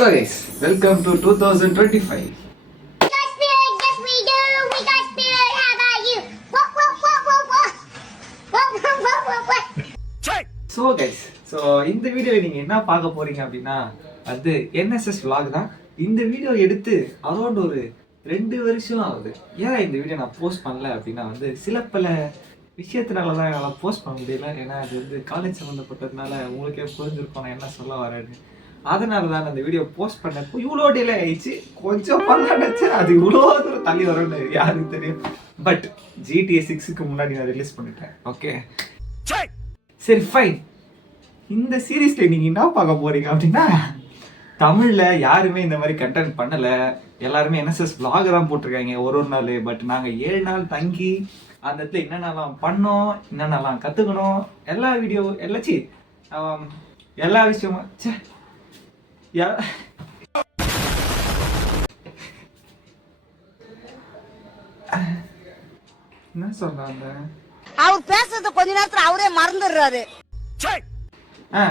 Hello guys, welcome to 2025. We got spirit, yes we do. We got spirit. How about you? What, what, what, what, what? What, what, what, what, what? So guys so இந்த வீடியோவில் நீங்கள் என்ன பார்க்க போறீங்க அப்படின்னா அது NSS vlog தான் இந்த வீடியோ எடுத்து அரௌண்ட் ஒரு ரெண்டு வருஷம் ஆகுது ஏன் இந்த வீடியோ நான் போஸ்ட் பண்ணல அப்படின்னா வந்து சில பல விஷயத்தினால தான் என்னால் போஸ்ட் பண்ண முடியல ஏன்னா அது வந்து காலேஜ் சம்மந்தப்பட்டதுனால உங்களுக்கே புரிஞ்சிருக்கும் நான் என்ன சொல்ல வரேன்னு அதனால தான் இந்த வீடியோ போஸ்ட் பண்ணப்போ இவ்வளோ டிலே ஆயிடுச்சு. கொஞ்சம் பண்ணச்சு அது இவ்வளோ தூரம் தள்ளி வரும்னு யாருக்கு தெரியும். பட் ஜிடிஏ சிக்ஸுக்கு முன்னாடி நான் ரிலீஸ் பண்ணிட்டேன். ஓகே சரி. ஃபைன் இந்த சீரீஸ்ல நீங்க என்ன பார்க்க போறீங்க அப்படின்னா தமிழ்ல யாருமே இந்த மாதிரி கண்டென்ட் பண்ணல. எல்லாருமே என்எஸ்எஸ் vlog தான் போட்டிருக்காங்க ஒரு ஒரு நாள். பட் நாங்க ஏழு நாள் தங்கி அந்த இடத்துல என்னென்னலாம் பண்ணோம் என்னென்னலாம் கத்துக்கணும் எல்லா வீடியோ எல்லாச்சி எல்லா விஷயமும் ச்சே யா- என்ன சொல்றாங்க? அவர் பேசுறத கொஞ்ச நேரத்துல அவரே மறந்துடுறாரு. ஆ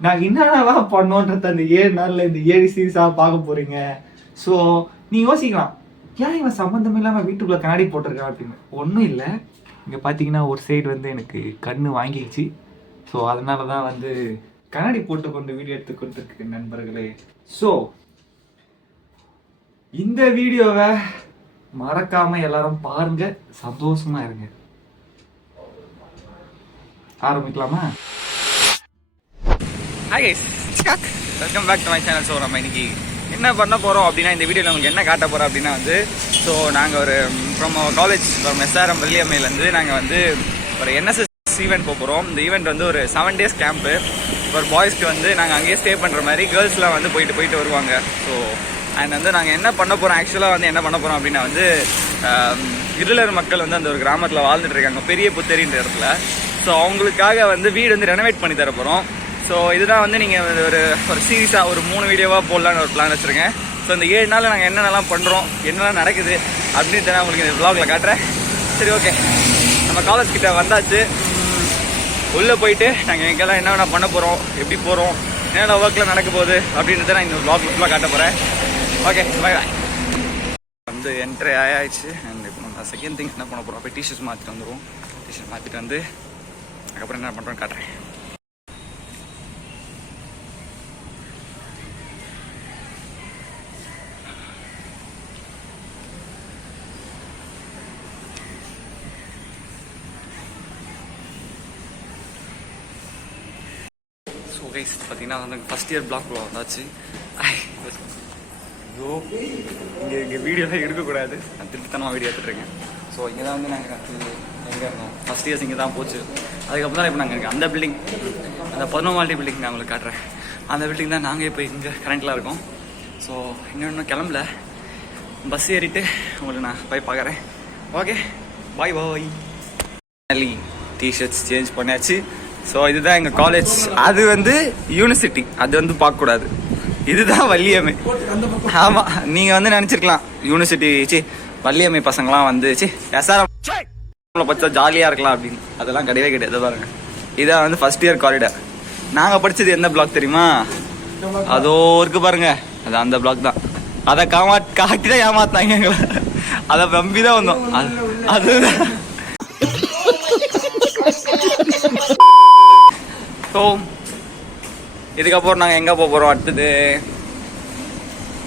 நாங்கள் என்னென்னலாம் பண்ணோன்றத அந்த ஏழு நாளில் இந்த ஏழு சீரீஸாக பார்க்க போறீங்க? ஸோ நீ யோசிக்கலாம். ஏன் இவன் சம்மந்தம் இல்லாமல் வீட்டுக்குள்ளே கண்ணாடி போட்டிருக்கான் அப்படின்னு? ஒன்றும் இல்லை. இங்கே பார்த்தீங்கன்னா ஒரு சைடு வந்து எனக்கு கண்ணு வாங்கிடுச்சு ஸோ அதனால தான் வந்து கண்ணாடி போட்டுக்கொண்டு வீடியோ எடுத்து கொடுத்துருக்கு நண்பர்களே. ஸோ இந்த வீடியோவை மறக்காம எல்லாரும் பாருங்க. சந்தோஷமா இருங்க. ஆரம்பிக்கலாமா? Hi guys welcome back to my channel so நம்ம இன்னைக்கு என்ன பண்ண போகிறோம் அப்படின்னா இந்த வீடியோவில் உங்களுக்கு என்ன காட்ட போகிறோம் அப்படின்னா வந்து ஸோ நாங்கள் ஒரு ஃப்ரம் காலேஜ் ஃப்ரம் எஸ்ஆர்எம் வெள்ளியம்மையிலேருந்து நாங்கள் வந்து ஒரு என்எஸ்எஸ் ஈவெண்ட் போக போகிறோம் இந்த ஈவெண்ட் வந்து ஒரு செவன் டேஸ் கேம்ப்பு ஒரு பாய்ஸ்க்கு வந்து நாங்கள் அங்கேயே ஸ்டே பண்ணுற மாதிரி கேர்ள்ஸ்லாம் வந்து போயிட்டு போயிட்டு வருவாங்க. ஸோ அண்ட் வந்து நாங்கள் என்ன பண்ண போகிறோம் ஆக்சுவலாக வந்து என்ன பண்ண போகிறோம் அப்படின்னா வந்து um, இருளர் மக்கள் வந்து அந்த ஒரு கிராமத்தில் வாழ்ந்துட்டு இருக்காங்க. பெரிய புத்தேரின்ற இடத்துல. ஸோ அவங்களுக்காக வந்து வீடு வந்து ரெனோவேட் பண்ணி தர போகிறோம் ஸோ இதுதான் வந்து நீங்கள் ஒரு ஒரு சீரியஸாக ஒரு மூணு வீடியோவாக போடலான்னு ஒரு பிளான் வச்சுருக்கேன். ஸோ இந்த ஏழு நாள் நாங்கள் என்னென்னலாம் பண்ணுறோம் என்னெல்லாம் நடக்குது அப்படின்னு நான் உங்களுக்கு இந்த vlogல காட்டுறேன். சரி ஓகே நம்ம காலேஜ் கிட்ட வந்தாச்சு. உள்ளே போயிட்டு நாங்கள் எங்கெல்லாம் என்னென்ன பண்ண போகிறோம் எப்படி போகிறோம் என்னென்ன ஒர்க்கில் நடக்க போகுது அப்படின்றத நான் இந்த vlog ஃபுல்லாக காட்ட போகிறேன் ஓகே பாய் பாய் வந்து என்ட்ரி ஆயாச்சு அண்ட் இப்போ நம்ம செகண்ட் திங்ஸ் என்ன பண்ண போகிறோம் போய் டிஷர்ட்ஸ் மாற்றிட்டு வந்துடுவோம் டிஷர்ட் மாற்றிட்டு வந்து அதுக்கப்புறம் என்ன பண்ணுறோன்னு காட்டுறேன் ஸோ கைஸ் பார்த்தீங்கன்னா வந்து ஃபஸ்ட் இயர் பிளாக் வந்தாச்சு. ஐயோ இங்கே இங்கே வீடியோலாம் எடுக்கக்கூடாது. நான் திருப்பித்தனமாக வீடியோ எடுத்துட்ருக்கேன் ஸோ இங்கே தான் வந்து நாங்கள் எங்கே இருந்தோம். ஃபஸ்ட் இயர்ஸ் இங்கே தான் போச்சு. அதுக்கப்புறம் தான் இப்போ நாங்கள் இருக்கோம் அந்த பில்டிங் அந்த பதினோமால்டி பில்டிங் நான் உங்களுக்கு காட்டுறேன். அந்த பில்டிங் தான் நாங்கள் இப்போ இங்கே கரண்ட்டில் இருக்கோம். ஸோ இன்னும் இன்னும் கிளம்பல. பஸ் ஏறிட்டு உங்களுக்கு நான் போய் பார்க்குறேன் okay bye bye finally T-shirts change பண்ணியாச்சு ஸோ இதுதான் எங்கள் காலேஜ் அது வந்து யூனிவர்சிட்டி அது வந்து பார்க்கக்கூடாது. இதுதான் வள்ளியம்மை. ஆமாம் நீங்கள் வந்து நினச்சிருக்கலாம். யூனிவர்சிட்டி சி வள்ளியம்மை பசங்களாம் வந்து சி எஸ்ஆர்எம் பார்த்தா ஜாலியாக இருக்கலாம் அப்படின்னு. அதெல்லாம் கிடையவே கிடையாது. பாருங்க. இதான் வந்து ஃபர்ஸ்ட் இயர் காரிடர் நாங்கள் படித்தது எந்த பிளாக் தெரியுமா? அதோ இருக்கு பாருங்க. அது அந்த பிளாக் தான். அதை காமா காட்டி தான் ஏமாத்தாங்க எங்களை. அதை நம்பி தான் வந்தோம். அது அதுதான். ஸோ இதுக்கப்புறம் நாங்கள் எங்கே போக போகிறோம் அடுத்தது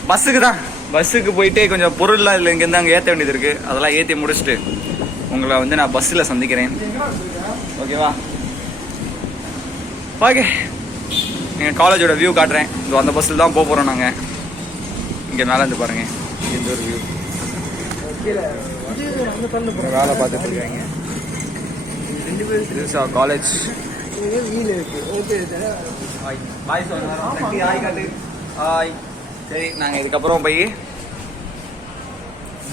பஸ்ஸுக்கு தான். பஸ்ஸுக்கு போயிட்டு கொஞ்சம் பொருள்லாம் இல்லை இங்கேருந்து அங்கே ஏற்ற வேண்டியது இருக்குது அதெல்லாம் ஏற்றி முடிச்சுட்டு உங்களை வந்து நான் பஸ்ஸில் சந்திக்கிறேன். ஓகேவா ஓகே எங்கள் காலேஜோட வியூ காட்டுறேன். இதோ அந்த பஸ்ஸில் தான் போக போகிறோம் நாங்கள் இங்கே மேலே இருந்து பாருங்க. இந்த ஒரு வியூ வேலை பார்த்துட்டு இருக்காங்க. This is ஹாய் பாய் சொல்லுங்க ஹாய் காட்டு ஹாய் சரி நாங்கள் இதுக்கப்புறம் போய்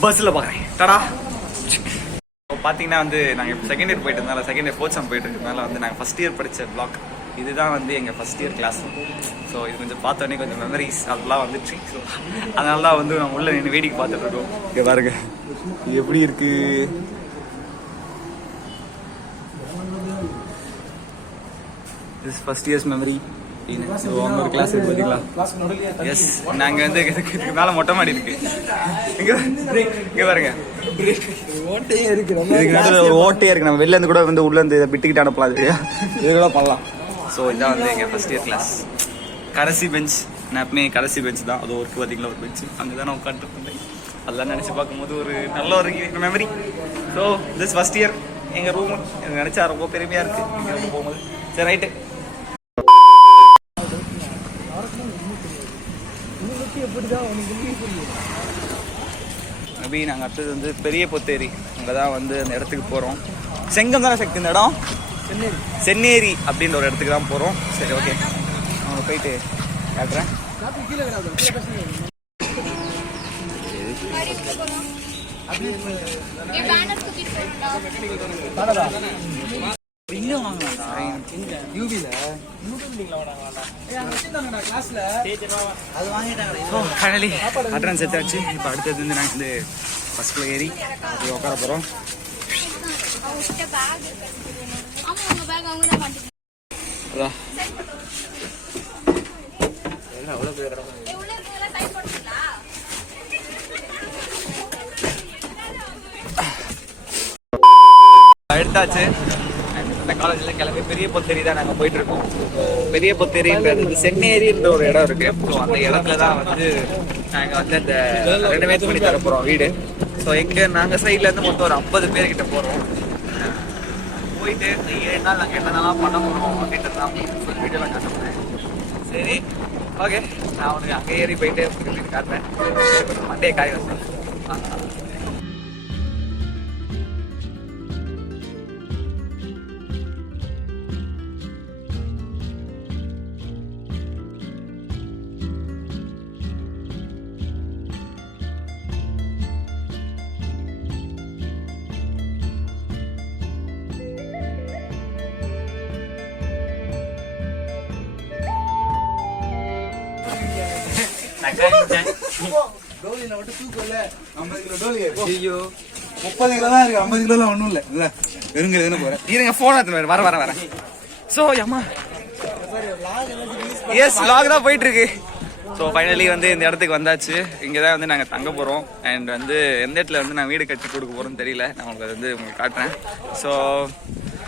பஸ்ஸில் பார்க்குறேன். டடா. இப்போ பார்த்தீங்கன்னா வந்து நாங்கள் செகண்ட் இயர் போயிட்டு இருந்தால செகண்ட் இயர் ஃபோர்த் செம் போயிட்டு இருக்கனால வந்து நாங்கள் ஃபஸ்ட் இயர் படித்த பிளாக் இதுதான் வந்து எங்கள் ஃபஸ்ட் இயர் கிளாஸ் ஸோ இது கொஞ்சம் பார்த்தோன்னே கொஞ்சம் மெமரிஸ் அதெல்லாம் வந்துச்சு. ஸோ அதனால தான் வந்து நான் உள்ள நின்று வேடிக்கை பார்த்துட்டு இருக்கோம். இங்கே பாருங்க. எப்படி இருக்கு? திஸ் ஃபஸ்ட் இயர்ஸ் மெமரி அங்கே ஒரு கிளாஸ் இருக்கு பார்த்தீங்களா எஸ் நாங்கள் வந்து இதுக்கு மேலே மொட்டை மாடி இருக்கு. இங்கே இங்கே பாருங்க. ஓட்டையே இருக்கு ஒரு ஓட்டையே இருக்கு. நம்ம வெளில இருந்து கூட வந்து உள்ள இருந்து இதை விட்டுக்கிட்டு அனுப்பலாம் இது கூட பண்ணலாம். ஸோ இதான் வந்து எங்கள் ஃபர்ஸ்ட் இயர் கிளாஸ் கடைசி பெஞ்ச் நான் எப்பவுமே கடைசி பெஞ்ச் தான். அது ஒர்க் பார்த்தீங்களா ஒரு பெஞ்ச் அங்கே தான் நான் உட்காந்துருந்தேன் அதெல்லாம் நினச்சி பார்க்கும்போது ஒரு நல்ல ஒரு memory so this first year எங்கள் ரூம் நினச்சா ரொம்ப பெருமையாக இருக்குது போகும்போது. சரி ரைட்டு மேபி நாங்கள் அடுத்தது வந்து பெரிய பொத்தேரி. அங்கே தான் வந்து அந்த இடத்துக்கு போகிறோம் செங்கம் தானே சக்தி இந்த இடம்? சென்னேரி அப்படின்ற ஒரு இடத்துக்கு தான் போகிறோம் சரி ஓகே அவங்க போயிட்டு காட்டுறேன். யூபில? அட்ரன்ஸ் எடுத்தாச்சு இப்போ அடுத்தது வந்து நாங்கள் வந்து ஃபஸ்ட்டில் ஏறி உட்கார போகிறோம் அதான். எடுத்தாச்சு. இந்த காலேஜில் கிளம்பி பெரிய பொத்தேரி தான் நாங்கள் போயிட்டு இருக்கோம் பெரிய பொத்தேரின்றது சென்னேரின்ற ஒரு இடம் இருக்கு. ஸோ அந்த இடத்துல தான் வந்து நாங்கள் வந்து அந்த ரெனோவேட் பண்ணி தர போகிறோம் வீடு. ஸோ எங்க நாங்கள் சைட்ல இருந்து மொத்தம் ஒரு ஐம்பது பேர்கிட்ட போகிறோம் போயிட்டு ஏழு நாள் நாங்கள் என்னென்னலாம் பண்ண போகிறோம் அப்படின்றது தான் உங்களுக்கு வீடியோலாம் சரி ஓகே நான் உனக்கு அங்கே ஏறி போயிட்டு உங்களுக்கு காட்டுறேன். மண்டே காய் வச்சு டோலியில மட்டும் தூக்கல ஐம்பது கிலோ டோலி ஐயோ முப்பது கிலோ தான் இருக்கு. ஐம்பது கிலோலாம் ஒன்றும் இல்லை. இல்லை. வெறுங்க தானே போகிறேன் இருங்க ஃபோன் எடுத்துன்னு வர. வர வர ஸோ அம்மா. எஸ் லாக் தான் போயிட்டு இருக்கு ஸோ ஃபைனலி வந்து இந்த இடத்துக்கு வந்தாச்சு. இங்கே தான் வந்து நாங்கள் தங்க போகிறோம் அண்ட் வந்து எந்த இடத்துல வந்து நான் வீடு கட்டி கொடுக்க போகிறோம்னு தெரியல. நான் உங்களுக்கு அது வந்து உங்களுக்கு காட்டுறேன். ஸோ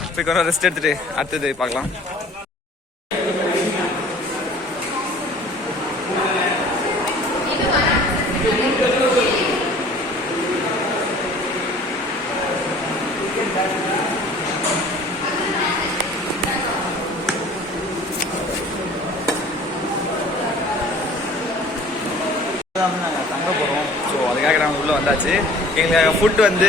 இப்போ கொஞ்சம் ரெஸ்ட் எடுத்துட்டு அடுத்தது பார்க்கலாம் தான் வந்து நாங்கள் தங்க போகிறோம் ஸோ அதுக்காக நாங்கள் எங்களுக்கு ஃபுட் வந்து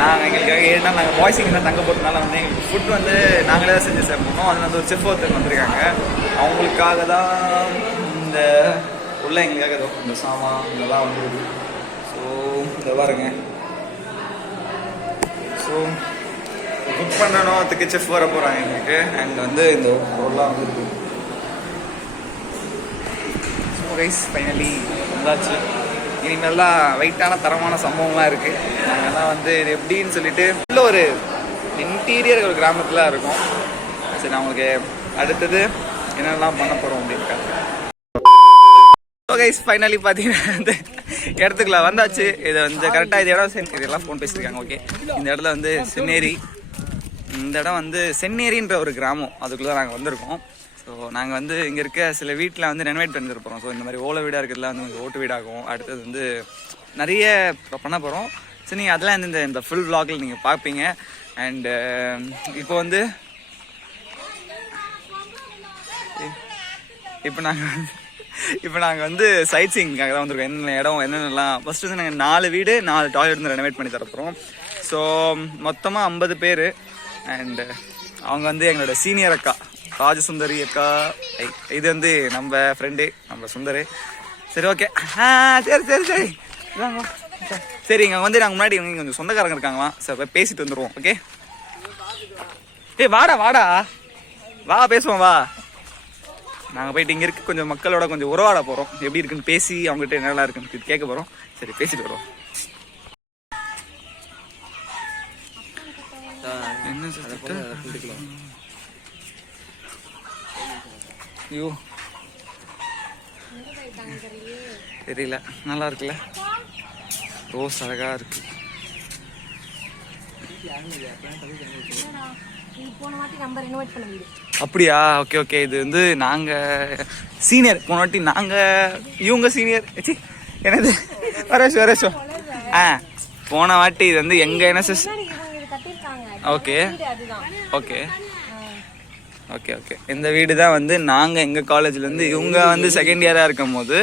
நாங்கள் எங்களுக்காக ஏழு நாள் நாங்கள் பாய்ஸிங் தான் தங்க போட்டதுனால வந்து எங்களுக்கு ஃபுட் வந்து நாங்களே தான் செஞ்சு சேர்ப்போம் அதில் வந்து ஒரு செஃப் ஒருத்தர் வந்திருக்காங்க. அவங்களுக்காக தான் இந்த உள்ள எங்களுக்காக ஏதோ இந்த சாமான் இதெல்லாம் வந்துருது ஸோ இதை பாருங்க. ஸோ குக் பண்ணணும் அதுக்கு செஃப் வர போகிறாங்க எங்களுக்கு. அண்ட் வந்து இந்த பொருளாக வந்துருக்கு ஸோ ரைஸ் ஃபைனலி வந்தாச்சு. இனிமேல்லாம் வெயிட்டான தரமான சம்பவம்லாம் இருக்குது நாங்கள்லாம் வந்து இது எப்படின்னு சொல்லிட்டு உள்ள ஒரு இன்டீரியர் ஒரு கிராமத்தில் இருக்கும். சரி நான் உங்களுக்கு அடுத்தது என்னெல்லாம் பண்ண போகிறோம் அப்படின்னு கைஸ் ஃபைனலி பார்த்தீங்கன்னா இந்த இடத்துக்குள்ள வந்தாச்சு. இதை வந்து கரெக்டாக இது இடம் சென் இதெல்லாம் ஃபோன் பேசியிருக்காங்க ஓகே இந்த இடத்துல வந்து சென்னேரி. இந்த இடம் வந்து சென்னேரின்ற ஒரு கிராமம். அதுக்குள்ளே நாங்கள் வந்திருக்கோம். ஸோ நாங்கள் வந்து இங்கே இருக்க சில வீட்டில் வந்து ரெனோவேட் பண்ணிட்டு போகிறோம் ஸோ இந்த மாதிரி ஓலை வீடாக இருக்கிறதுலாம் வந்து ஓட்டு வீடாகும். அடுத்தது வந்து நிறைய இப்போ பண்ண போகிறோம் ஸோ நீங்கள் அதெல்லாம் வந்து இந்த இந்த ஃபுல் விளாகில் நீங்கள் பார்ப்பீங்க அண்டு um, இப்போ வந்து இப்போ நாங்கள் இப்போ நாங்கள் வந்து சைட் சீங்காக தான் வந்திருக்கோம். என்னென்ன இடம் என்னென்னலாம். ஃபஸ்ட்டு வந்து நாங்கள் நாலு வீடு நாலு டாய்லெட் வந்து ரெனோவேட் பண்ணி தரப்போகிறோம் ஸோ மொத்தமாக ஐம்பது பேர். அண்டு அவங்க வந்து எங்களோட சீனியர் அக்கா. ராஜசுந்தரி அக்கா. இது வந்து நம்ம ஃப்ரெண்டு நம்ம சுந்தரு. சரி ஓகே ஆ சரி சரி சரி. சரி இங்கே வந்து நாங்கள் முன்னாடி இங்க கொஞ்சம் சொந்தக்காரங்க இருக்காங்களாம் சரி பேசிட்டு வந்துடுவோம் ஓகே ஏய் வாடா வாடா. வா பேசுவோம் வா. நாங்கள் போயிட்டு இங்கே இருக்க கொஞ்சம் மக்களோட கொஞ்சம் உறவாட போகிறோம் எப்படி இருக்குன்னு பேசி அவங்ககிட்ட என்னெல்லாம் இருக்குன்னு கேட்க போகிறோம் சரி பேசிட்டு வருவோம். என்ன ஐயோ தெரியல. நல்லா இருக்குல்ல? ரோஸ் அழகா இருக்கு. அப்படியா? ஓகே ஓகே இது வந்து நாங்க சீனியர் போன வாட்டி நாங்க இவங்க சீனியர் என்னது? வரேஷ் வரேஷ் ஆ போன வாட்டி இது வந்து எங்க NSS okay okay okay okay இந்த வீடு தான் வந்து நாங்க எங்க காலேஜ்ல இருந்து இவங்க வந்து செகண்ட் இயரா இருக்கும் போது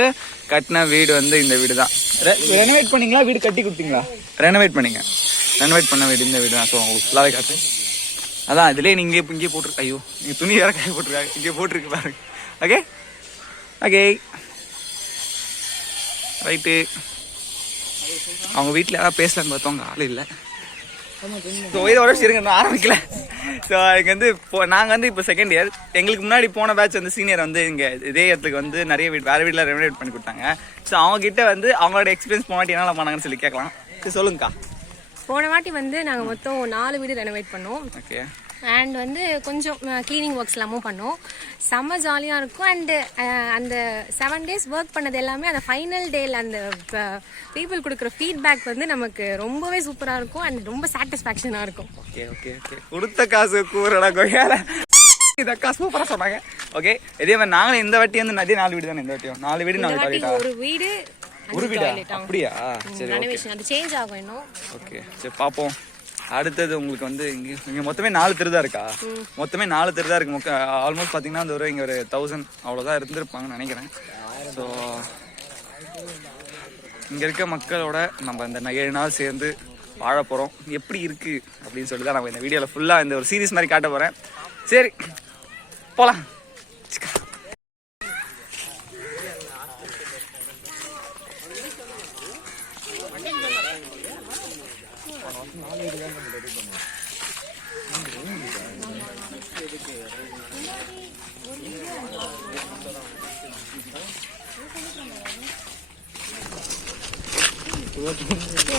கட்டின வீடு வந்து இந்த வீடு தான் ரெனோவேட் பண்ணீங்களா? வீடு கட்டி கொடுத்தீங்களா? ரெனோவேட் பண்ணீங்க. ரெனோவேட் பண்ண வீடு இந்த வீடு தான் ஸோ உங்களுக்கு ஃபுல்லாகவே காட்டு அதான் இதுலயே நீங்க இப்போ இங்கே போட்டிருக்கு ஐயோ நீங்க துணி வேற காய போட்டிருக்காங்க. இங்கே போட்டிருக்கு பாருங்க. ஓகே ஓகே ரைட்டு அவங்க வீட்டில் யாராவது பேசலான்னு பார்த்தவங்க ஆள் இல்லை. ஸோ இது ஒரு இருங்க இன்னும் ஆரம்பிக்கல. ஸோ இங்கே வந்து இப்போ நாங்கள் வந்து இப்போ செகண்ட் இயர் எங்களுக்கு முன்னாடி போன பேட்ச் வந்து சீனியர் வந்து இங்கே இதே இடத்துக்கு வந்து நிறைய வீடு வேறு வீட்டில் ரெனோவேட் பண்ணி கொடுத்தாங்க. ஸோ அவங்க கிட்ட வந்து அவங்களோட எக்ஸ்பீரியன்ஸ் போனாட்டி என்னென்ன பண்ணாங்கன்னு சொல்லி கேட்கலாம். சரி சொல்லுங்கக்கா. போன வாட்டி வந்து நாங்கள் மொத்தம் நாலு வீடு ரெனோவேட் பண்ணோம். ஓகே அண்ட் வந்து கொஞ்சம் க்ளீனிங் ஒர்க்ஸ் எல்லாமும் பண்ணோம். செம்ம ஜாலியாக இருக்கும். அண்டு அந்த செவன் டேஸ் ஒர்க் பண்ணது எல்லாமே அந்த ஃபைனல் டேல அந்த பீப்புள் கொடுக்குற ஃபீட்பேக் வந்து நமக்கு ரொம்பவே சூப்பராக இருக்கும். அண்ட் ரொம்ப சாட்டிஸ்ஃபேக்ஷனாக இருக்கும். ஓகே ஓகே ஓகே கொடுத்த காசு கூறடா கொய்யால. இந்த அக்கா சூப்பரா சொன்னாங்க. ஓகே இதே மாதிரி நாங்களும் இந்த வாட்டி வந்து நிறைய நாலு வீடு தானே இந்த வாட்டியும்? நாலு வீடு நாலு வாட்டி டாய்லெட்டா ஒரு வீடு ஒரு வீடா? டாய்லெட் அப்படியா? சரி அது சேஞ்ச் ஆகும் இன்னும். ஓகே சரி பார்ப்போம். அடுத்தது உங்களுக்கு வந்து இங்கே இங்கே மொத்தமே நாலு தெரு தான் இருக்கா? மொத்தமே நாலு தெரு தான் இருக்கு. மொக்க ஆல்மோஸ்ட் பார்த்தீங்கன்னா அந்த ஒரு இங்கே ஒரு தௌசண்ட் அவ்வளோதான் இருந்திருப்பாங்கன்னு நினைக்கிறேன். ஸோ இங்கே இருக்க மக்களோட நம்ம இந்த ஏழு நாள் சேர்ந்து வாழ போகிறோம் எப்படி இருக்குது அப்படின்னு சொல்லி தான் நம்ம இந்த வீடியோவில் ஃபுல்லாக இந்த ஒரு சீரிஸ் மாதிரி காட்ட போகிறேன் சரி போகலாம்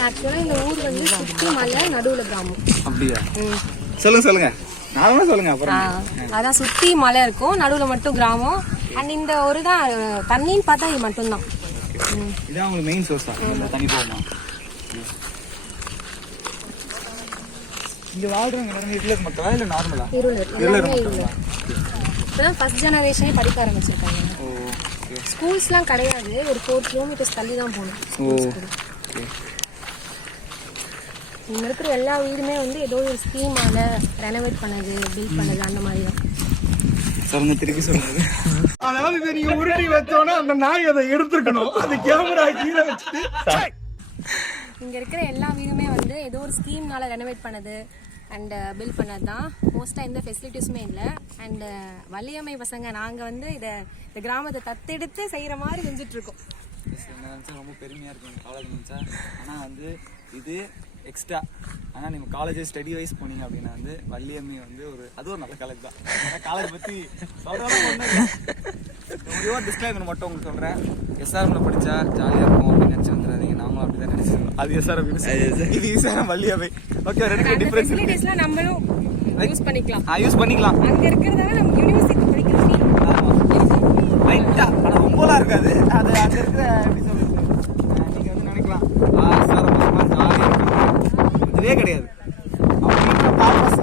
ஆக்சுவலாக இந்த ஊர் வந்து சுற்றி மலை நடுவில் கிராமம். அப்படியா? சொல்லுங்க சொல்லுங்க. நார்மலாக சொல்லுங்க அப்புறம் அதான் சுற்றி மலை இருக்கும் நடுவில் மட்டும் கிராமம். அண்ட் இந்த ஒரு தான் தண்ணின்னு பார்த்தா இது மட்டும்தான். இதான் உங்களுக்கு மெயின் சோர்ஸ் தான் தண்ணி போகுமா? இங்க வாழ்றவங்க எல்லாருமே இருளர் மக்களா இல்ல நார்மலா இருளர் இருளர் இப்போதான் ஃபர்ஸ்ட் ஜெனரேஷனே படிக்க ஆரம்பிச்சிருக்காங்க. ஸ்கூல்ஸ்லாம் கிடையாது. ஒரு ஃபோர் கிலோமீட்டர்ஸ் தள்ளி தான் போகணும். இங்க இருக்கிற எல்லா வீடுமே வந்து ஏதோ ஒரு ஸ்கீமால ரெனோவேட் பண்ணது பில்ட் பண்ணது அந்த மாதிரி தான். சொல்லுங்க திருப்பி சொல்லுங்க. அதாவது இதை நீங்க உருட்டி வச்சோன்னா அந்த நாய் அதை எடுத்துருக்கணும். அது கேமரா கீழே வச்சுட்டு. இங்க இருக்கிற எல்லா வீடுமே வந்து ஏதோ ஒரு ஸ்கீம்னால ரெனோவேட் பண்ணது அண்ட் பில்ட் பண்ணது தான். மோஸ்ட்டாக எந்த ஃபெசிலிட்டிஸுமே இல்லை. அண்ட் வள்ளியம்மை பசங்க நாங்கள் வந்து இதை இந்த கிராமத்தை தத்தெடுத்து செய்கிற மாதிரி செஞ்சுட்டு இருக்கோம். என்ன நினச்சா ரொம்ப பெருமையாக இருக்கும் காலேஜ் நினச்சா. ஆனால் வந்து இது எக்ஸ்ட்ரா ஆனால் நீங்கள் காலேஜ் ஸ்டடி வைஸ் போனீங்க அப்படின்னா வந்து வள்ளியம்மி வந்து ஒரு அது ஒரு நல்ல காலேஜ் தான். காலேஜ் பற்றி ஒரு டிஸ்கிளைமர் மட்டும் உங்களுக்கு சொல்கிறேன் எஸ்ஆர்எம்ல படித்தா ஜாலியாக இருக்கும் அப்படின்னு நினச்சி வந்துடாதீங்க. நாங்களும் அப்படி தான் நினச்சிருந்தோம் அது எஸ்ஆர்எம் இது எஸ்ஆர்எம் வள்ளியம்மை. ஓகே ரெண்டு டிஃப்ரென்ஸ் நம்மளும் யூஸ் பண்ணிக்கலாம். ஆ யூஸ் பண்ணிக்கலாம். அங்கே இருக்கிறதால நம்ம யூனிவர்சிட்டி படிக்கிற ஃபீல் லைட்டா ஆனா ரொம்பலாம் இருக்காது. அது அது இருக்கிற எப்படி சொல்றது அஹ் நீங்க வந்து நினைக்கலாம். சார் ரொம்ப ஜாலியா இருக்கு இதுவே கிடையாது. அப்படின்ற பிடிக்கும்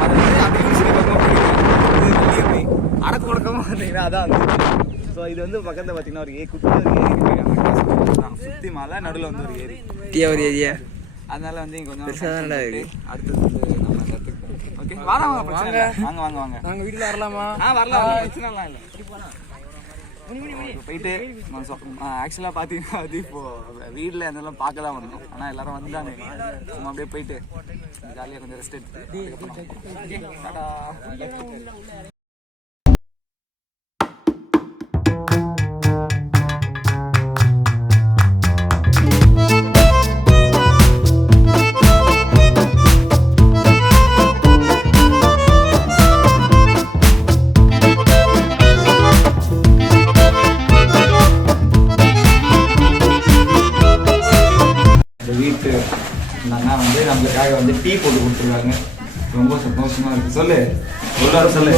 அது வந்து அடக்கு பார்த்தீங்கன்னா அதான் வந்து. ஸோ இது வந்து பக்கத்தில் பார்த்தீங்கன்னா ஒரு ஏ குட்டி ஒரு ஏரி சுற்றி மலை நடுவில் வந்து ஒரு ஏரி. ஒரு ஏரியா? அதனால வந்து இங்க கொஞ்சம் அடுத்தது வந்து நம்ம அந்த இடத்துக்கு ஓகே வாங்க வாங்க இல்லை. வாங்க. வாங்க வாங்க நாங்க வீட்டுல வரலாமா? ஆ வரலாம். பிரச்சனைலாம் இல்லை. போயிட்டு ஆக்சுவலாக பார்த்தீங்கன்னா வந்து இப்போ வீட்டில் இருந்தெல்லாம் பார்க்க தான் வந்தோம் ஆனால் எல்லாரும் வந்துட்டாங்க சும்மா அப்படியே போயிட்டு ஜாலியாக கொஞ்சம் ரெஸ்ட் எடுத்து அண்ணா வந்து நம்மளுக்காக வந்து டீ போட்டு கொடுத்துருக்காங்க. ரொம்ப சந்தோஷமா இருக்கு. சொல்லு. வர சொல்லு.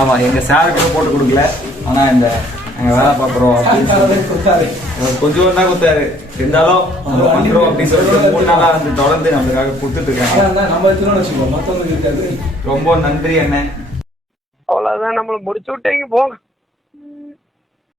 ஆமா எங்க சாருக்கு போட்டு கொடுக்கல. ஆனா இந்த நாங்க வேலை பாக்குறோம் அப்படின்னு கொஞ்சம் தான் கொடுத்தாரு. இருந்தாலும் நம்ம பண்றோம் அப்படின்னு சொல்லிட்டு மூணு நாளா வந்து தொடர்ந்து நம்மளுக்காக கொடுத்துட்டு இருக்காங்க. நம்ம வச்சுக்கணும் வச்சுக்கோ மத்தவங்களுக்கு இருக்காது. ரொம்ப நன்றி அண்ணன் அவ்வளவுதான். நம்மள முடிச்சு விட்டீங்க போங்க.